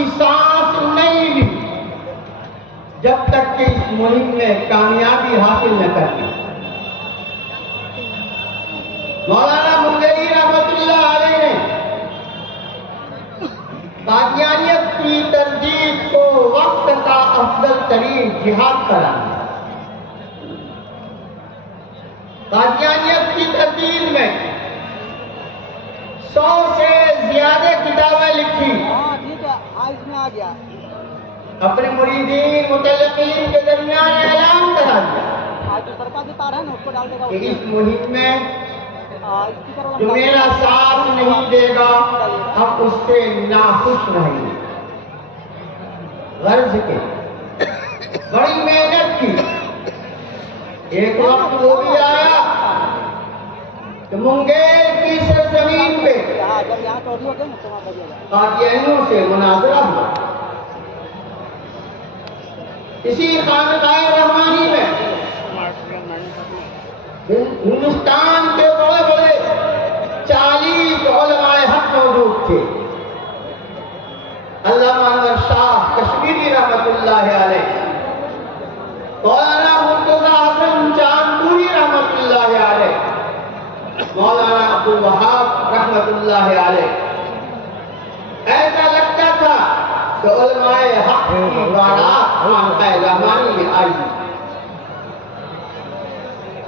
کی سانس نہیں لی جب تک کہ اس مہم میں کامیابی حاصل نہ کر لی۔ مولانا منگیری رحمت اللہ علیہ نے قادیانیت کی تردید کو وقت کا افضل ترین جہاد قرار دیا۔ قادیانیت کی تردید میں 100 سے زیادہ کتابیں لکھی، اپنے مریدین متعلقین کے درمیان اعلان کرا دیا کہ اس مہم میں جو میرا ساتھ نہیں دے گا ہم اس سے ناخوش رہیں گے۔ غرض کے بڑی محنت کی، ایک وقت وہ بھی آیا کہ منگیر کی سرزمین پہ قادیانیوں سے مناظرہ ہوا۔ اسی خانقاہ رحمانی میں ہندوستان کے بڑے بڑے 40 علماء حق موجود تھے۔ علامہ انور شاہ کشمیری رحمت اللہ علیہ، مولانا مرتضی حسن چاندپوری رحمت اللہ علیہ، مولانا عبدالوہاب رحمت اللہ علیہ۔ ایسا لگتا تھا کہ علماء حق کی بارات خانقاہ رحمانی میں آئی۔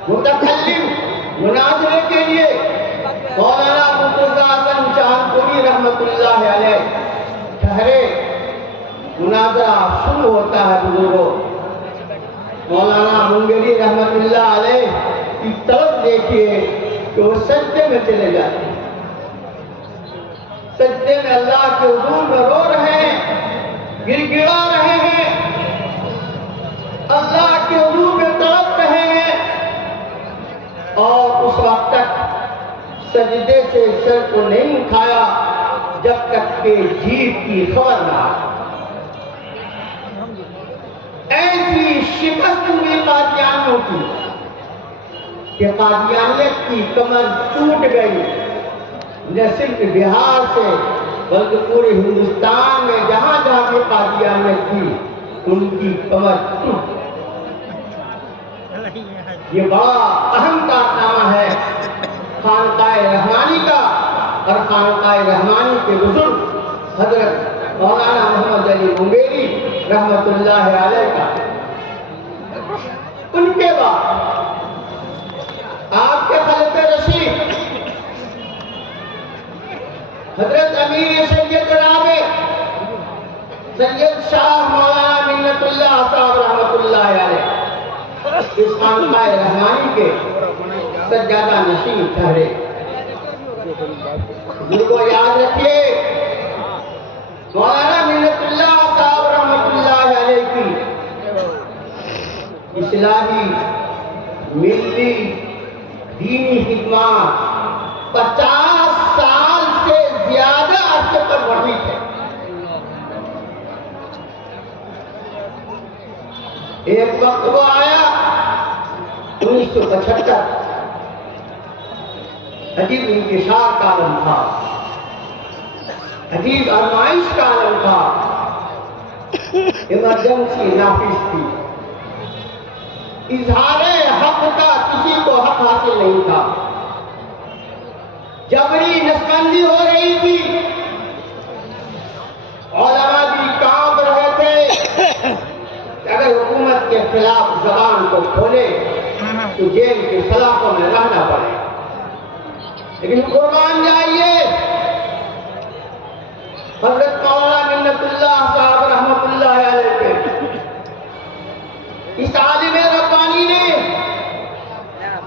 متکلم مناظرے کے لیے مولانا مرتضی حسن چاندپوری رحمت اللہ علیہ ٹھہرے۔ مناظرہ شروع ہوتا ہے بزرگوں، مولانا منگیری رحمت اللہ علیہ کی طرف دیکھیے کہ وہ سجدے میں چلے جاتے ہیں، سجدے میں اللہ کے حضور میں رو رہے ہیں، گر گڑا رہے ہیں، اللہ کے حضور میں تڑپ رہے ہیں، اور اس وقت تک سجدے سے سر کو نہیں اٹھایا جب تک کہ جیت کی خبر نہ آئی۔ ایسی شکست ہوئی قادیانیوں کی کہ قادیانیت کی کمر ٹوٹ گئی، نہ صرف بہار سے بلکہ پورے ہندوستان میں جہاں جہاں بھی قادیانیت تھی ان کی کمر ٹوٹ گئی۔ یہ بڑا اہم کارنامہ ہے خانقاہ رحمانی کا اور خانقاہ رحمانی کے بزرگ حضرت مولانا محمد علی منگیری رحمت اللہ علیہ کا۔ ان کے بعد آپ کے خلف رشید حضرت امیر سید رابع سید شاہ مولانا منت اللہ صاحب رحمت اللہ علیہ اس خانقاہ رحمانی کے سجادہ نشین ٹھہرے۔ ان کو یاد رکھیے، مولانا منت اللہ صاحب رحمت اللہ علیہ کی اصلاحی ملی دینی خدمات 50 سال سے زیادہ عرصے پر بڑھی ہے۔ ایک وقت وہ آیا 1975، عجیب انتشار کا عالم تھا، عجیب آزمائش کا عالم تھا، ایمرجنسی نافذ تھی، اظہار حق کا کسی کو حق حاصل نہیں تھا، جبری نسبندی ہو رہی تھی، علماء بھی کانپ رہے تھے کہ اگر حکومت کے خلاف زبان کو کھولے تو جیل کے سلاخوں میں رہنا پڑے۔ لیکن قربان جائیے، حضرت مولانا منت اللہ صاحب رحمت اللہ علیہ کے اس عالم ربانی نے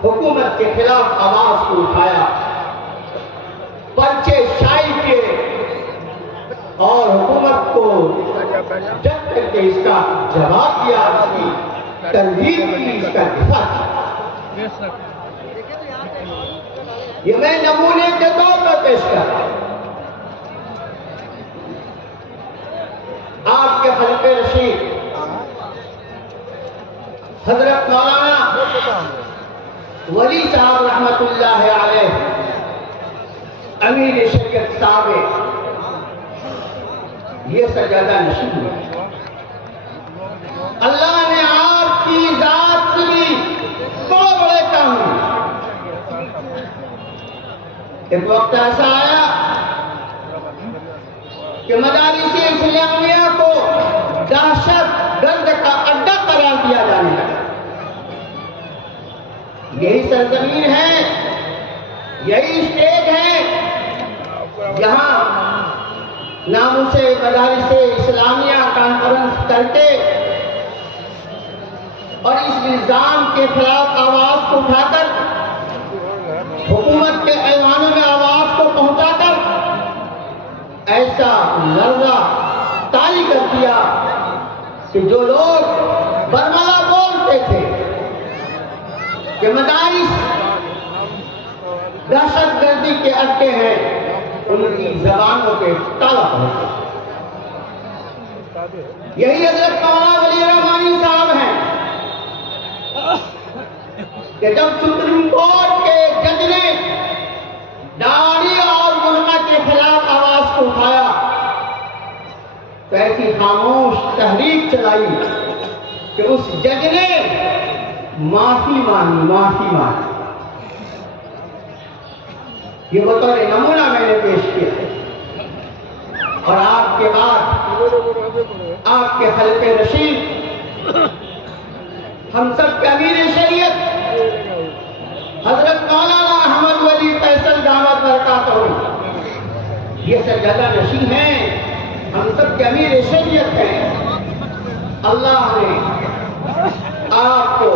حکومت کے خلاف آواز کو اٹھایا، پرچے شائع کیے اور حکومت کو جب کر کے اس کا جواب دیا، اس کی تردید کی، اس کا دفاع کیا۔ یہ میں نمونے کے طور پر پیش کر رہا ہوں۔ آپ کے خلیفہ رشید حضرت مولانا ولی صاحب رحمت اللہ علیہ امیر شریعت صاحب یہ سجادہ نشین ہے۔ اللہ نے آپ کی ذات سے بھی بڑے بڑے کام کیے۔ ایک وقت ایسا آیا کہ مدارس اسلامیہ کو دہشت گرد کا اڈا قرار دیا جانے لگا۔ یہی سرزمین ہے، یہی اسٹیج ہے جہاں ناموں سے مدارس اسلامیہ کانفرنس کر کے اور اس نظام کے خلاف آواز کو اٹھا کر حکومت کے ایوانوں میں آواز کو پہنچا کر ایسا لرزہ طاری کر دیا کہ جو لوگ برملا بولتے تھے کہ مدارس دہشت گردی کے اڈے ہیں، ان کی زبانوں کے تالا پہنچے۔ یہی حضرت مولانا ولی رحمانی صاحب ہیں کہ جب سپریم کورٹ کے جج نے داڑھی اور برقع کے خلاف آواز کو اٹھایا تو ایسی خاموش تحریک چلائی کہ اس جج نے معافی مانگی۔ یہ بطور نمونہ میں نے پیش کیا، اور آپ کے بعد آپ کے حلف رشید ہم سب کے امیر شریعت حضرت مولانا احمد ولی فیصل دامت برکاتہ یہ سجادہ نشین ہیں، ہم سب کے امیر شریعت ہیں۔ اللہ نے آپ کو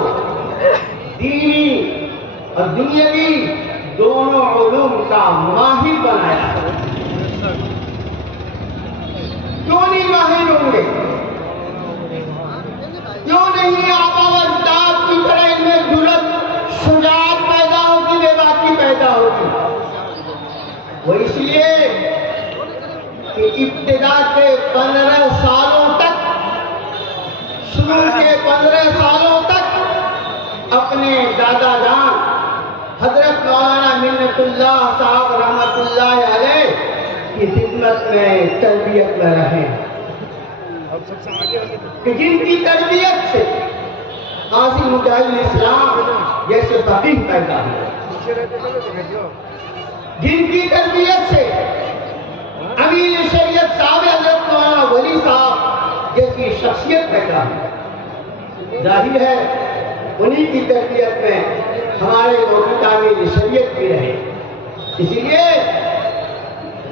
دینی اور دنیاوی دونوں علوم کا ماہر بنایا۔ کیوں نہیں ماہر ہوں گے؟ کیوں نہیں آبا و اجداد کی طرح ان میں جرأت شجاعت پیدا ہوتی، بے باکی پیدا ہوتی؟ وہ اس لیے کہ ابتدا کے 15 سالوں تک، شروع کے 15 سالوں تک اپنے دادا جان حضرت مولانا منت اللہ صاحب رحمت اللہ علیہ کی خدمت میں تربیت میں رہے، کہ جن کی تربیت سے قاضی مجاہد اسلام جیسے فقیہ پیدا ہوئے، جن کی تربیت سے امیر شریعت صاحب حضرت مولانا ولی صاحب جیسی شخصیت پیدا ہوئی۔ ظاہر ہے انہی کی تربیت میں ہمارے موجودہ امیر شریعت بھی رہے، اس لیے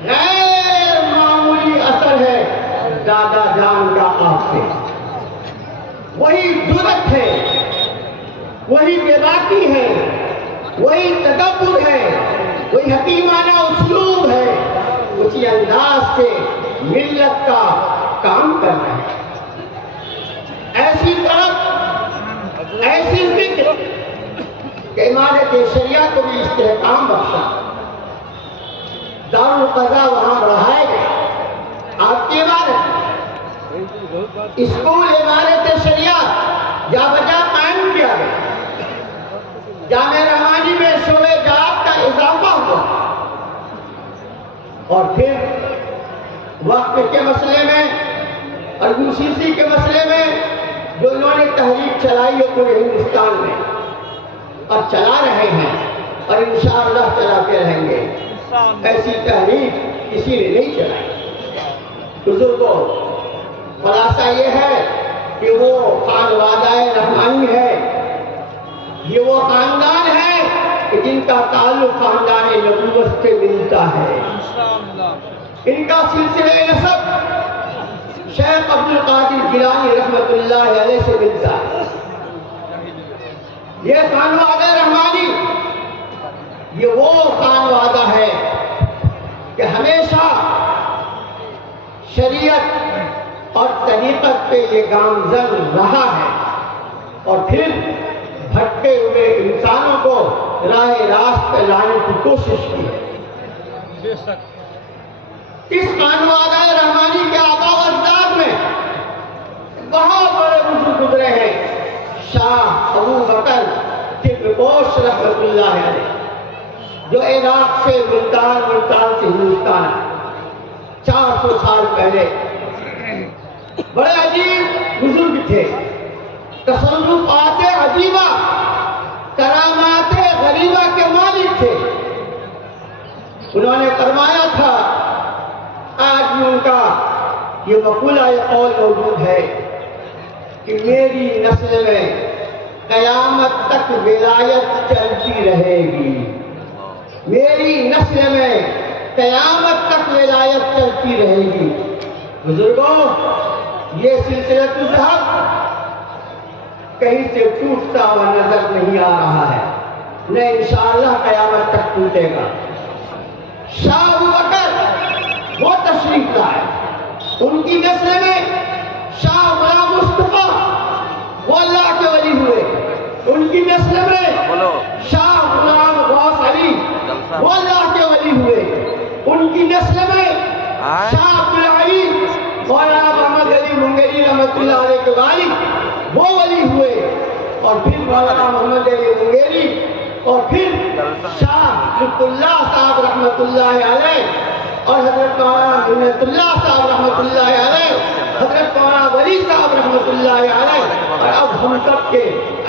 غیر معمولی اثر ہے دادا جان کا آپ سے۔ وہی جرأت ہے، وہی بے باکی ہے، وہی تدبر ہے، وہی حکیمانہ اسلوب ہے، اسی انداز سے ملت کا کام کرنا ہے۔ ایسی طرف، ایسی فکر کہ امارت شریعہ کو بھی استحکام بخشا، دارالقضا وہاں بڑھائے گئے، آپ کی عمارت اسکول امارت شریعہ جا بجا قائم کیا گیا، جامعہ رحمانی میں شعبہ جات کا اضافہ ہوا، اور پھر وقت کے مسئلے میں اور UCC کے مسئلے میں جو انہوں نے تحریک چلائی ہے پورے ہندوستان میں اور چلا رہے ہیں اور انشاءاللہ چلاتے رہیں گے، ایسی تحریک کسی نے نہیں چلائی۔ بزرگوں، خلاصہ یہ ہے کہ وہ خانوادہ رحمانی ہے، یہ وہ خاندان ہے کہ جن کا تعلق خاندان نبوت سے ملتا ہے۔ ان کا سلسلہ نسب شیخ عبد القادر جیلانی رحمت اللہ علیہ سے ملتا ہے۔ یہ خانوادہ رحمانی یہ وہ خانوادہ ہے کہ ہمیشہ شریعت اور طریقت پہ یہ گامزن رہا ہے، اور پھر بھٹکے ہوئے انسانوں کو راہ راست پہ لانے کی کوشش کی ہے۔ اس خانوادہ رحمانی کے آبا و اجداد میں بہت بڑے بزرگ گزرے ہیں، شاہ ابو بکر تغرپوش رحمت اللہ علیہ، جو عراق سے ملتان سے ہندوستان 400 سال پہلے بڑے عجیب بزرگ تھے، تصرفات عجیبہ، کرامات غریبہ کے مالک تھے۔ انہوں نے فرمایا تھا، آج بھی ان کا یہ مقولہ یہ قول موجود ہے کہ میری نسل میں قیامت تک ولایت چلتی رہے گی، میری نسل میں قیامت تک ولایت چلتی رہے گی۔ بزرگوں، یہ سلسلہ الذہب کہیں سے ٹوٹتا ہوا نظر نہیں آ رہا ہے، نہ انشاءاللہ قیامت تک ٹوٹے گا۔ شاہ ابو بکر وہ تشریف لائے، ان کی نسل میں شاہ غلام مصطفیٰ وہ اللہ کے ولی ہوئے، ان کی نسل میں شاہ غلام غوث علی وہ اللہ کے ولی ہوئے، ان کی نسل میں شاہ عبدالعلی مولانا محمد علی منگری رحمۃ اللہ علیہ کے والد وہ ولی ہوئے، اور پھر مولانا محمد علی منگری، اور پھر شاہ لطف اللہ صاحب رحمۃ اللہ علیہ، اور حضرت مولانا جنید اللہ صاحب رحمۃ اللہ علیہ، حضرت مولانا ولی صاحب رحمۃ اللہ علیہ، اور اب ہم سب کے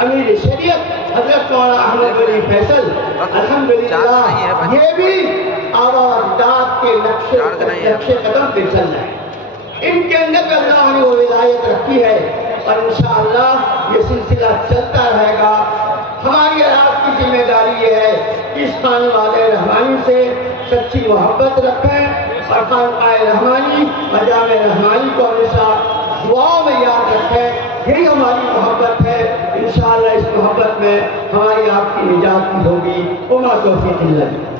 امیر شریعت حضرت مولانا احمد ولی فیصل، الحمدللہ یہ بھی آواز کے نقش قدم پہ چل رہے ہیں۔ ان کے اندر بھی اللہ نے وہ ولایت رکھی ہے، اور انشاءاللہ یہ سلسلہ چلتا رہے گا۔ ہماری آپ کی ذمہ داری یہ ہے کہ اس خانقاہ رحمانی سے سچی محبت رکھیں، اور خانقاہ رحمانی مجامع رحمانی کو ہمیشہ دعاؤں میں یاد رکھیں۔ یہی ہماری محبت ہے، انشاءاللہ اس محبت میں ہماری آپ کی نجات بھی ہوگی۔ وما توفیق الا باللہ۔